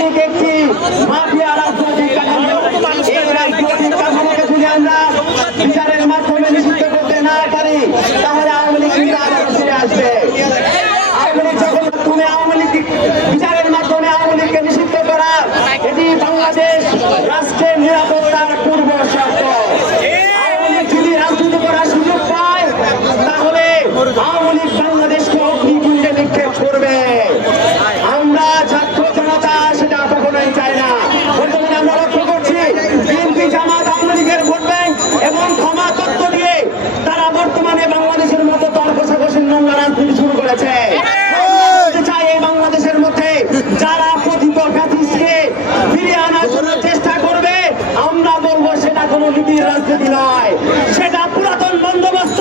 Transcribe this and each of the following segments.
লীগ একটি মাফিয়া রাজনৈতিক মাধ্যমে নিষিদ্ধ করতে না পারি, তাহলে আওয়ামী লীগ কিন্তু আসবে। মাধ্যমে আওয়ামী লীগ মাধ্যমে আওয়ামী লীগকে করা, এটি বাংলাদেশ রাষ্ট্রের নিরাপত্তার পূর্ব শর্ত আওয়ামী লীগ যদি রাজনীতি করার সুযোগ পায় তাহলে আওয়ামী লীগ বাংলাদেশকে অগ্নিকুণ্ডে নিক্ষেপ করবে আমরা ছাত্র জনতা সেটা কখনোই চাই না বর্তমানে আমরা লক্ষ্য করছি বিএনপি জামাত আওয়ামী লীগের ভোট ব্যাংক এবং ক্ষমা তত্ত্ব দিয়ে তারা বর্তমানে বাংলাদেশের মতো দল কষাকষির নোংরা রাজনীতি শুরু করেছে আমরা বলতে চাই এই বাংলাদেশের মধ্যে যারা পতিত ফ্যাসিস্টকে ফিরিয়ে আনার জন্য চেষ্টা করবে আমরা বলব সেটা কোনো নীতির রাজনীতি নয়। সেটা পুরাতন বন্দোবস্ত।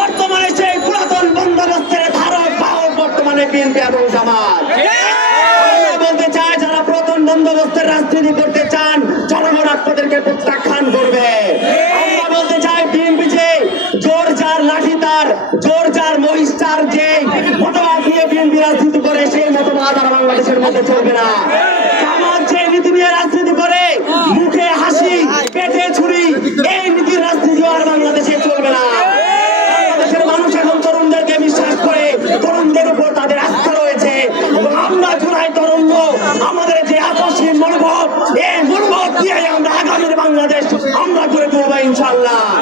বর্তমানে সেই পুরাতন বন্দোবস্তের ধারক বাহক বর্তমানে বিএনপি এবং জামাত। বলতে চাই, যারা বন্দোবস্তের রাজনীতি করতে চান, জনগণ আপনাদেরকে প্রত্যাখ্যান করবে। আমরা বলতে চাই, বিএনপি যে জোর যার লাঠি তার, জোর যার যে মতবাদ নিয়ে বিএনপি রাজনীতি করে, সেই মতবাদ আর বাংলাদেশের মধ্যে চলবে না। ইনশাল্লাহ